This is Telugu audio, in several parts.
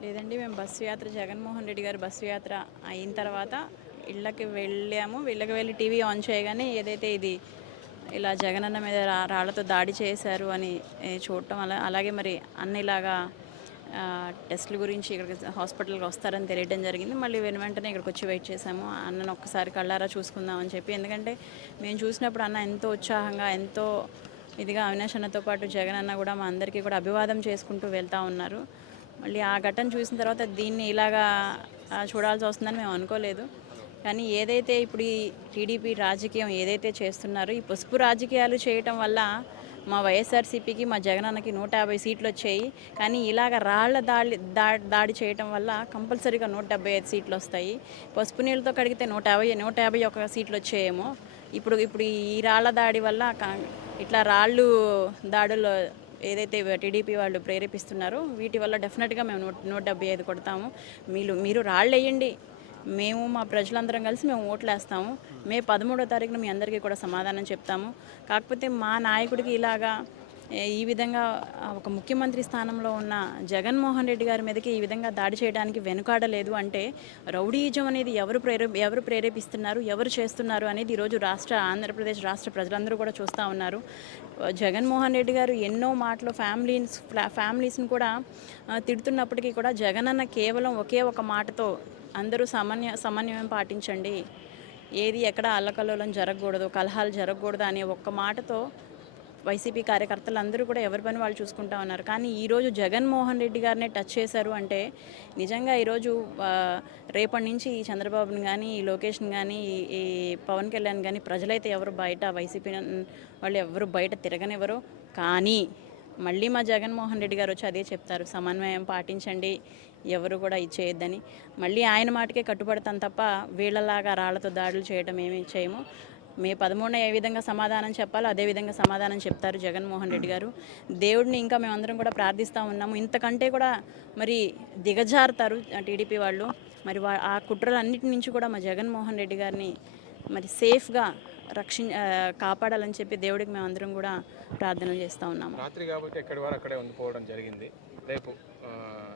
లేదండి మేము బస్సు యాత్ర జగన్మోహన్ రెడ్డి గారి బస్సు యాత్ర అయిన తర్వాత ఇళ్ళకి వెళ్ళాము. వీళ్ళకి వెళ్ళి టీవీ ఆన్ చేయగానే ఏదైతే ఇది ఇలా జగనన్న మీద రా- రాళ్ళతో దాడి చేశారు అని చూడటం అలా అలాగే మరి అన్న ఇలాగా ఆ, టెస్టుల గురించి ఇక్కడికి హాస్పిటల్కి వస్తారని తెలియడం జరిగింది. మళ్ళీ వెను వెంటనే ఇక్కడికి వచ్చి వెయిట్ చేసాము అన్నను ఒక్కసారి కళ్ళారా చూసుకుందామని చెప్పి ఎందుకంటే మేము చూసినప్పుడు అన్న ఎంతో ఉత్సాహంగా ఎంతో ఇదిగా అవినాష్ అన్నతో పాటు జగన్ అన్న కూడా మా అందరికీ కూడా అభివాదం చేసుకుంటూ వెళ్తూ ఉన్నారు. మళ్ళీ ఆ ఘటన చూసిన తర్వాత దీన్ని ఇలాగా చూడాల్సి వస్తుందని మేము అనుకోలేదు. కానీ ఏదైతే ఇప్పుడు ఈ టీడీపీ రాజకీయం ఏదైతే చేస్తున్నారో ఈ పసుపు రాజకీయాలు చేయటం వల్ల మా వైఎస్ఆర్సీపీకి మా జగనన్నకి నూట యాభై సీట్లు వచ్చాయి. కానీ ఇలాగ రాళ్ళ దాడి దా- దాడి చేయటం వల్ల కంపల్సరీగా నూట డెబ్బై ఐదు సీట్లు వస్తాయి. పసుపు నీళ్ళతో కడిగితే నూట యాభై నూట యాభై ఒక సీట్లు వచ్చాయేమో. ఇప్పుడు ఇప్పుడు ఈ రాళ్ళ దాడి వల్ల ఇట్లా రాళ్ళు దాడులు ఏదైతే టీడీపీ వాళ్ళు ప్రేరేపిస్తున్నారో వీటి వల్ల డెఫినెట్గా మేము నూట నూట డెబ్బై ఐదు కొడతాము. మీరు మీరు రాళ్ళు వేయండి మేము మా ప్రజలందరం కలిసి మేము ఓట్లు వేస్తాము మే పదమూడో తారీఖున మీ అందరికీ కూడా సమాధానం చెప్తాము. కాకపోతే మా నాయకుడికి ఇలాగా ఈ విధంగా ఒక ముఖ్యమంత్రి స్థానంలో ఉన్న జగన్మోహన్ రెడ్డి గారి మీదకి ఈ విధంగా దాడి చేయడానికి వెనుకాడలేదు అంటే రౌడీజం అనేది ఎవరు ప్రేరే ఎవరు ప్రేరేపిస్తున్నారు ఎవరు చేస్తున్నారు అనేది ఈరోజు రాష్ట్ర ఆంధ్రప్రదేశ్ రాష్ట్ర ప్రజలందరూ కూడా చూస్తూ ఉన్నారు. జగన్మోహన్ రెడ్డి గారు ఎన్నో మాటలు ఫ్యామిలీస్ ఫ్యామిలీస్ని కూడా తిడుతున్నప్పటికీ కూడా జగనన్న కేవలం ఒకే ఒక మాటతో అందరూ సమన్య సమన్వయం పాటించండి. ఏది ఎక్కడ అల్లకల్లోలం జరగకూడదు కలహాలు జరగకూడదు అనే ఒక్క మాటతో వైసీపీ కార్యకర్తలు అందరూ కూడా ఎవరి పని వాళ్ళు చూసుకుంటా ఉన్నారు. కానీ ఈరోజు జగన్మోహన్ రెడ్డి గారినే టచ్ చేశారు అంటే నిజంగా ఈరోజు రేపటి నుంచి ఈ చంద్రబాబుని కానీ ఈ లోకేష్ని కానీ ఈ- పవన్ కళ్యాణ్ కానీ ప్రజలైతే ఎవరు బయట వైసీపీ వాళ్ళు ఎవరు బయట తిరగనివ్వరు. కానీ మళ్ళీ మా జగన్మోహన్ రెడ్డి గారు వచ్చి అదే చెప్తారు సమన్వయం పాటించండి ఎవరు కూడా ఇచ్చేయొద్దని మళ్ళీ ఆయన మాటకే కట్టుబడతాం తప్ప వీళ్ళలాగా రాళ్ళతో దాడులు చేయడం ఏమీ చేయము. మే పదమూడున ఏ విధంగా సమాధానం చెప్పాలో అదే విధంగా సమాధానం చెప్తారు జగన్మోహన్ రెడ్డి గారు. దేవుడిని ఇంకా మేమందరం కూడా ప్రార్థిస్తూ ఉన్నాము. ఇంతకంటే కూడా మరి దిగజారుతారు టీడీపీ వాళ్ళు. మరి వా- ఆ కుట్రలన్నిటి నుంచి కూడా మా జగన్మోహన్ రెడ్డి గారిని మరి సేఫ్గా రక్షి కాపాడాలని చెప్పి దేవుడికి మేమందరం కూడా ప్రార్థనలు చేస్తూ ఉన్నాము. రాత్రి కాబట్టి ఎక్కడి వారు అక్కడే ఉండిపోవడం జరిగింది. రేపు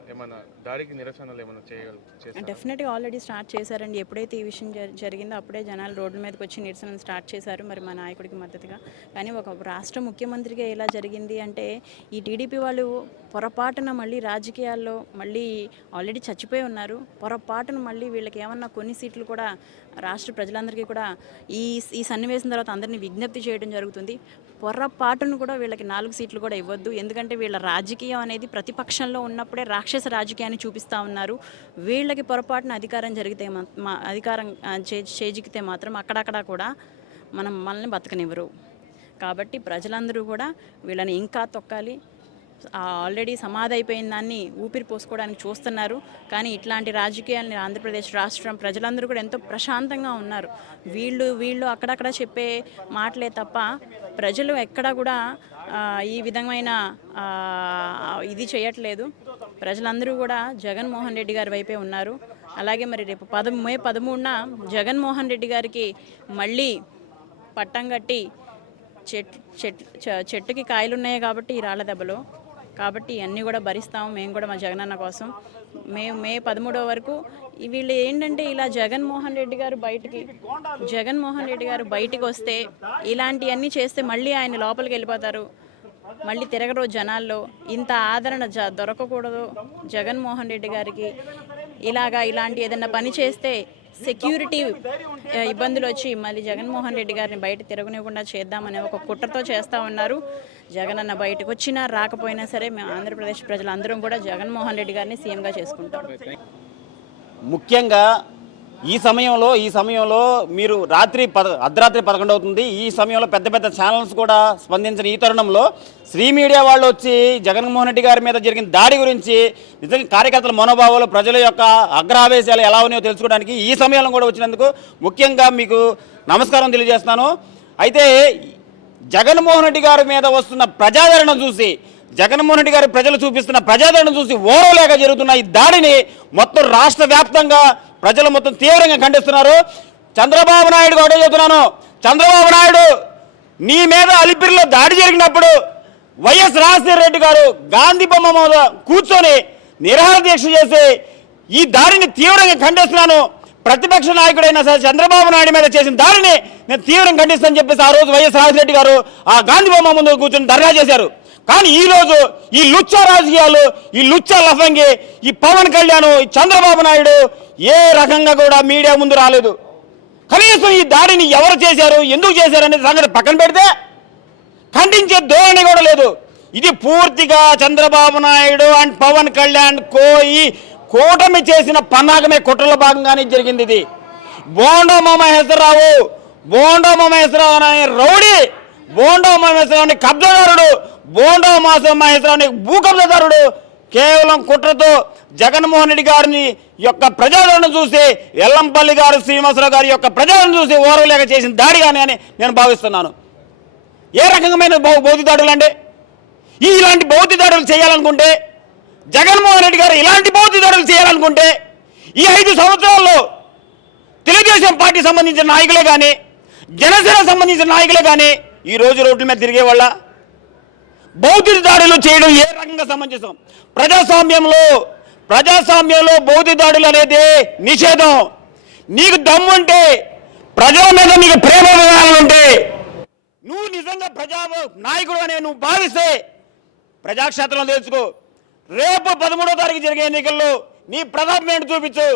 ఏమైనా దాడికి నిరసనలు ఏమైనా చేయగల డెఫినెట్గా ఆల్రెడీ స్టార్ట్ చేశారండి. ఎప్పుడైతే ఈ విషయం జరి- జరిగిందో అప్పుడే జనాలు రోడ్ల మీదకి వచ్చి నిరసనలు స్టార్ట్ చేశారు మరి మా నాయకుడికి మద్దతుగా. కానీ ఒక రాష్ట్ర ముఖ్యమంత్రిగా ఎలా జరిగింది అంటే ఈ టీడీపీ వాళ్ళు పొరపాటున మళ్ళీ రాజకీయాల్లో మళ్ళీ ఆల్రెడీ చచ్చిపోయి ఉన్నారు. పొరపాటున మళ్ళీ వీళ్ళకి ఏమన్నా కొన్ని సీట్లు కూడా రాష్ట్ర ప్రజలందరికీ కూడా ఈ ఈ సన్నివేశం తర్వాత అందరినీ విజ్ఞప్తి చేయడం జరుగుతుంది. పొరపాటును కూడా వీళ్ళకి నాలుగు సీట్లు కూడా ఇవ్వద్దు. ఎందుకంటే వీళ్ళ రాజకీయం అనేది ప్రతిపక్షంలో ఉన్నప్పుడే రాక్షస రాజకీయాన్ని చూపిస్తూ ఉన్నారు. వీళ్ళకి పొరపాటున అధికారం జరిగితే మా- అధికారం ఆ, చేజికితే మాత్రం అక్కడక్కడ కూడా మనం మనల్ని బతకనివ్వరు. కాబట్టి ప్రజలందరూ కూడా వీళ్ళని ఇంకా తొక్కాలి. ఆల్రెడీ సమాధి అయిపోయిన దాన్ని ఊపిరి పోసుకోవడానికి చూస్తున్నారు. కానీ ఇట్లాంటి రాజకీయాలని ఆంధ్రప్రదేశ్ రాష్ట్రం ప్రజలందరూ కూడా ఎంతో ప్రశాంతంగా ఉన్నారు. వీళ్ళు వీళ్ళు అక్కడక్కడ చెప్పే మాటలే తప్ప ప్రజలు ఎక్కడా కూడా ఈ విధమైన ఇది చేయట్లేదు. ప్రజలందరూ కూడా జగన్మోహన్ రెడ్డి గారి వైపే ఉన్నారు. అలాగే మరి రేపు పద మే పదమూడున జగన్మోహన్ రెడ్డి గారికి మళ్ళీ పట్టం కట్టి చెట్ చెట్ చె- చెట్టుకి కాయలున్నాయి కాబట్టి ఈ రాళ్ళ దెబ్బలో. కాబట్టి ఇవన్నీ కూడా భరిస్తాము మేము కూడా మా జగనన్న కోసం. మే మే పదమూడో వరకు వీళ్ళు ఏంటంటే ఇలా జగన్మోహన్ రెడ్డి గారు బయటికి జగన్మోహన్ రెడ్డి గారు బయటికి వస్తే ఇలాంటివన్నీ చేస్తే మళ్ళీ ఆయన లోపలికి వెళ్ళిపోతారు. మళ్ళీ తిరగరు జనాల్లో. ఇంత ఆదరణ జ దొరకకూడదు జగన్మోహన్ రెడ్డి గారికి. ఇలాగా ఇలాంటి ఏదైనా పని చేస్తే సెక్యూరిటీ ఇబ్బందులు వచ్చి మళ్ళీ జగన్మోహన్ రెడ్డి గారిని బయట తిరగనివ్వకుండా చేద్దామనే ఒక కుట్రతో చేస్తూ ఉన్నారు. జగనన్న బయటకు వచ్చినా రాకపోయినా సరే మేము ఆంధ్రప్రదేశ్ ప్రజలందరం కూడా జగన్మోహన్ రెడ్డి గారిని సీఎంగా చేసుకుంటాం. ముఖ్యంగా ఈ సమయంలో ఈ సమయంలో మీరు రాత్రి పద అర్ధరాత్రి పదకొండు అవుతుంది. ఈ సమయంలో పెద్ద పెద్ద ఛానల్స్ కూడా స్పందించిన ఈ తరుణంలో శ్రీ మీడియా వాళ్ళు వచ్చి జగన్మోహన్ రెడ్డి గారి మీద జరిగిన దాడి గురించి నిజంగా కార్యకర్తల మనోభావాలు ప్రజల యొక్క అగ్రహావేశాలు ఎలా ఉన్నాయో తెలుసుకోవడానికి ఈ సమయంలో కూడా వచ్చినందుకు ముఖ్యంగా మీకు నమస్కారం తెలియజేస్తున్నాను. అయితే జగన్మోహన్ రెడ్డి గారి మీద వస్తున్న ప్రజాదరణ చూసి జగన్మోహన్ రెడ్డి గారి ప్రజలు చూపిస్తున్న ప్రజాదరణ చూసి ఓరవలేక జరుగుతున్న ఈ దాడిని మొత్తం రాష్ట్ర వ్యాప్తంగా ప్రజలు మొత్తం తీవ్రంగా ఖండిస్తున్నారు. చంద్రబాబు నాయుడు కూడా చెబుతున్నాను. చంద్రబాబు నాయుడు నీ మీద అలిపిరిలో దాడి జరిగినప్పుడు వైఎస్ రాజశేఖర రెడ్డి గారు గాంధీ బొమ్మ మీద కూర్చొని నిరాహార దీక్ష చేసి ఈ దాడిని తీవ్రంగా ఖండిస్తున్నాను. ప్రతిపక్ష నాయకుడైన సరే చంద్రబాబు నాయుడు మీద చేసిన దాడిని నేను తీవ్రంగా ఖండిస్తానని చెప్పేసి ఆ రోజు వైఎస్ రాజశేఖర గారు ఆ గాంధీ బొమ్మ ముందు కూర్చొని ధర్నా చేశారు. కానీ ఈ రోజు ఈ లుచ్చా రాజకీయాలు ఈ లుచ్చా లఫంగి ఈ పవన్ కళ్యాణ్ ఈ చంద్రబాబు నాయుడు ఏ రకంగా కూడా మీడియా ముందు రాలేదు. కనీసం ఈ దాడిని ఎవరు చేశారు ఎందుకు చేశారు అనేది సంగతి పక్కన పెడితే ఖండించే ధోరణి కూడా లేదు. ఇది పూర్తిగా చంద్రబాబు నాయుడు అండ్ పవన్ కళ్యాణ్ కోయి కూటమి చేసిన పన్నాగమే కుట్రలో భాగంగానే జరిగింది ఇది. బోండా మహేశ్వరరావు బోండో మహేశ్వరరావు అనే రౌడీ బోండో మహేశ్వరరావుని కబ్జాదారుడు బోండో మాస మహేశ్వరరావుని భూకబ్జాదారుడు కేవలం కుట్రతో జగన్మోహన్ రెడ్డి గారిని యొక్క ప్రజాదరణ చూసి ఎల్లంపల్లి గారు శ్రీనివాసరావు గారి యొక్క ప్రజాదరణ చూసి ఓరవలేక చేసిన దాడిగానే అని నేను భావిస్తున్నాను. ఏ రకమైన బౌద్ధి దాడులు అండి? ఈ ఇలాంటి బౌద్ధి దాడులు చేయాలనుకుంటే జగన్మోహన్ రెడ్డి గారు ఇలాంటి బౌద్ధి దాడులు చేయాలనుకుంటే ఈ ఐదు సంవత్సరాల్లో తెలుగుదేశం పార్టీ సంబంధించిన నాయకులే కానీ జనసేన సంబంధించిన నాయకులే కానీ ఈ రోజు రోడ్ల మీద తిరిగే వాళ్ళ? భౌతిక దాడులు చేయడం ఏ రకంగా సమంజసం? ప్రజాస్వామ్యంలో ప్రజాస్వామ్యంలో భౌతిక దాడులు అనేది నిషేధం. నీకు దమ్ముంటే ప్రజల మీద నీకు ప్రేమ ఉంటే నువ్వు నిజంగా ప్రజా నాయకుడు అనే నువ్వు భావిస్తే ప్రజాక్షేత్రంలో తెలుసుకో. రేపు పదమూడో తారీఖు జరిగే ఎన్నికల్లో నీ ప్రతాపం చూపించు.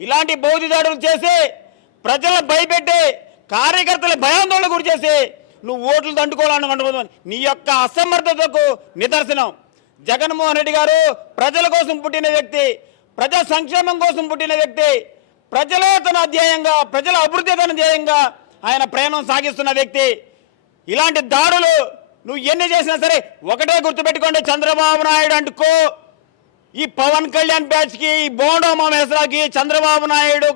ఇలాంటి బౌద్ధి దాడులు చేసి ప్రజలను భయపెట్టి కార్యకర్తల భయాందోళన గురి చేసి నువ్వు ఓట్లు దండుకోవాలనుకుంటున్నావు నీ యొక్క అసమర్థతకు నిదర్శనం. జగన్మోహన్ రెడ్డి గారు ప్రజల కోసం పుట్టిన వ్యక్తి ప్రజా సంక్షేమం కోసం పుట్టిన వ్యక్తి ప్రజలే తన ధ్యేయంగా ప్రజల అభివృద్ధి తన ధ్యేయంగా ఆయన ప్రయాణం సాగిస్తున్న వ్యక్తి. ఇలాంటి దాడులు నువ్వు ఎన్ని చేసినా సరే ఒకటే గుర్తుపెట్టుకోండి చంద్రబాబు నాయుడు అంటుకో. ఈ పవన్ కళ్యాణ్ బ్యాచ్కి ఈ ఈ బోండా మహేశ్వరకి చంద్రబాబు నాయుడు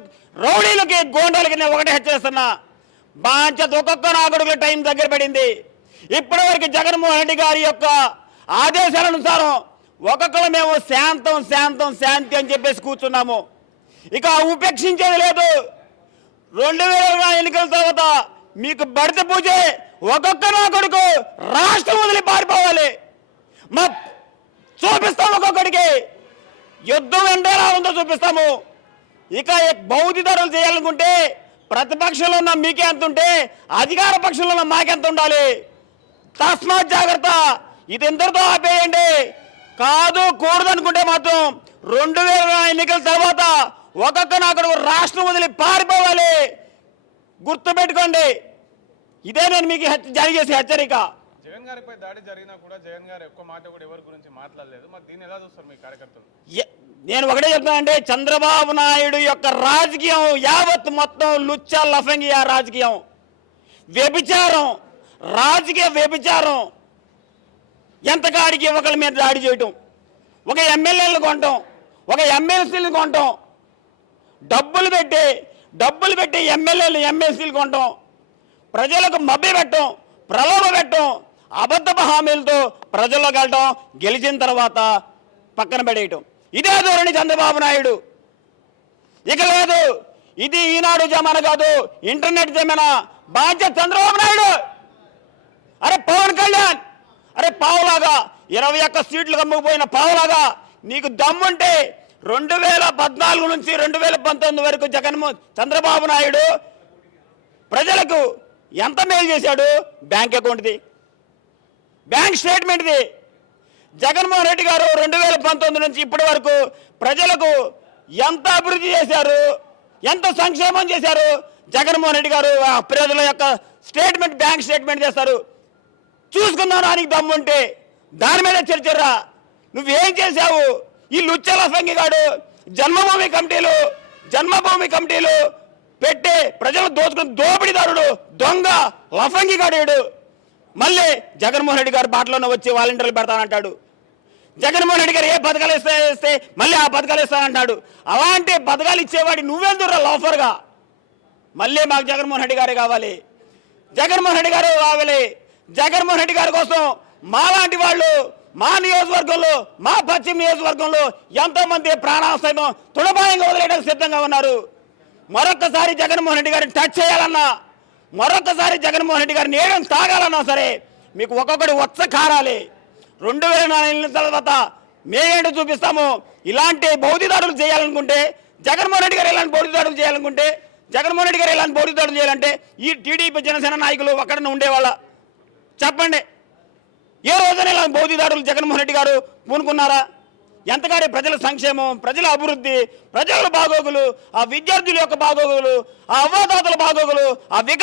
రౌడీలకి గోండాలకి నేను ఒకటే హెచ్చరిస్తున్నా. బాధ్యత ఒక్కొక్క నాగడుగుల టైం దగ్గర పడింది. ఇప్పటి వరకు జగన్మోహన్ రెడ్డి గారి యొక్క ఆదేశాలనుసారం ఒక్కొక్కరు మేము శాంతం శాంతం శాంతి అని చెప్పేసి కూర్చున్నాము. ఇక ఉపేక్షించేది లేదు. రెండు వేల ఎన్నికల తర్వాత మీకు బడిత పూజే ఒక్కొక్క నా కొడుకు రాష్ట్రం వదిలి పారిపోవాలి. మా చూపిస్తాము ఒక్కొక్కడికి. యుద్ధం ఎండేలా ఉందో చూపిస్తాము. ఇక బౌద్ధి ధరలు చేయాలనుకుంటే ప్రతిపక్షంలో ఉన్న మీకే ఎంత ఉంటే అధికార పక్షంలో ఉన్న మాకెంత ఉండాలి. తస్మాత్ జాగ్రత్త. ఇది ఇంతటితో ఆపేయండి? కాదు కూడదనుకుంటే మాత్రం రెండు వేల ఎన్నికల తర్వాత ఒక్కొక్క నాకుడు రాష్ట్రం వదిలి పారిపోవాలి. గుర్తుపెట్టుకోండి. ఇదే నేను మీకు జారీ చేసే హెచ్చరిక. జగన్ గారిపై దాడి జరిగినా కూడా జగన్ గారు ఎక్కువ మాట కూడా ఎవరి గురించి మాట్లాడలేదు. మరి దీన్ని ఎలా చూస్తారు మీ కార్యకర్తలు? నేను ఒకటే చెప్తానంటే చంద్రబాబు నాయుడు యొక్క రాజకీయం యావత్ మొత్తం లుచ్చ లఫంగియా రాజకీయం. వ్యభిచారం రాజకీయ వ్యభిచారం. ఎంతకాడికి ఒకరి మీద దాడి చేయటం? ఒక ఎమ్మెల్యేలను కొనటం ఒక ఎమ్మెల్సీలు కొనటం. డబ్బులు పెట్టి డబ్బులు పెట్టి ఎమ్మెల్యేలు ఎమ్మెల్సీలు కొనటం. ప్రజలకు మభ్య పెట్టడం ప్రలోభ పెట్టడం అబద్ధ హామీలతో ప్రజల్లోకి వెళ్ళటం గెలిచిన తర్వాత పక్కన పడేయటం. ఇదే ధోరణి చంద్రబాబు నాయుడు. ఇక లేదు ఇది ఈనాడు జమానా కాదు ఇంటర్నెట్ జమానా బాధ్యత చంద్రబాబు నాయుడు. అరే పవన్ కళ్యాణ్ అరే పావులాగా ఇరవై ఒక్క సీట్లు కమ్ముకుపోయిన పావులాగా నీకు దమ్ముంటే రెండు వేల పద్నాలుగు నుంచి రెండు వేల పంతొమ్మిది వరకు జగన్మోహన్ చంద్రబాబు నాయుడు ప్రజలకు ఎంత మేలు చేశాడు? బ్యాంక్ అకౌంట్ది. బ్యాంక్ స్టేట్మెంట్ది. జగన్మోహన్ రెడ్డి గారు రెండు వేల పంతొమ్మిది నుంచి ఇప్పటి వరకు ప్రజలకు ఎంత అభివృద్ధి చేశారు ఎంత సంక్షేమం చేశారు జగన్మోహన్ రెడ్డి గారు ఆ ప్రజల యొక్క స్టేట్మెంట్ బ్యాంక్ స్టేట్మెంట్ చేస్తారు చూసుకుందాం నానికి దమ్ముంటే. దాని మీద చర్చరా నువ్వేం చేశావు? ఈ లుచ్చల సంగిగాడు జన్మభూమి కమిటీలు జన్మభూమి కమిటీలు పెట్టే ప్రజలు దోచుకుని దోపిడీదారుడు దొంగ లఫంగిగాడు మళ్ళీ జగన్మోహన్ రెడ్డి గారు బాటలోనే వచ్చి వాలంటీర్లు పెడతానంటాడు. జగన్మోహన్ రెడ్డి గారు ఏ పథకాలు ఇస్తే ఇస్తే మళ్ళీ ఆ పథకాలు ఇస్తానంటాడు. అలాంటి పథకాలు ఇచ్చేవాడి నువ్వెందురా లోఫర్గా? మళ్ళీ మాకు జగన్మోహన్ రెడ్డి గారే కావాలి. జగన్మోహన్ రెడ్డి గారు కావాలి. జగన్మోహన్ రెడ్డి గారి కోసం మాలాంటి వాళ్ళు మా నియోజకవర్గంలో మా పశ్చిమ నియోజకవర్గంలో ఎంతోమంది మంది తుడబాయంగా వదిలేయడానికి సిద్ధంగా ఉన్నారు. మరొకసారి జగన్మోహన్ రెడ్డి గారిని టచ్ చేయాలన్నా మరొకసారి జగన్మోహన్ రెడ్డి గారిని ఏడం తాగాలన్నా సరే మీకు ఒక్కొక్కటి వచ్చ కారాలి. రెండు వేల నాలుగు తర్వాత మేమేంటో చూపిస్తాము. ఇలాంటి బౌద్ధిదాడులు చేయాలనుకుంటే జగన్మోహన్ రెడ్డి గారు ఇలాంటి బౌద్ధిదాడులు చేయాలనుకుంటే జగన్మోహన్ రెడ్డి గారు ఇలాంటి బౌద్ధిదాడులు చేయాలంటే ఈ టీడీపీ జనసేన నాయకులు ఒక్కడనే ఉండేవాళ్ళ. చెప్పండి. ఏ రోజున ఇలా బౌద్ధిదాడులు జగన్మోహన్ రెడ్డి గారు పూనుకున్నారా? ఎంతగానే ప్రజల సంక్షేమం ప్రజల అభివృద్ధి ప్రజల బాగోగులు ఆ విద్యార్థుల యొక్క బాగోగులు ఆ అవ్వాతాతల బాగోగులు ఆ వికల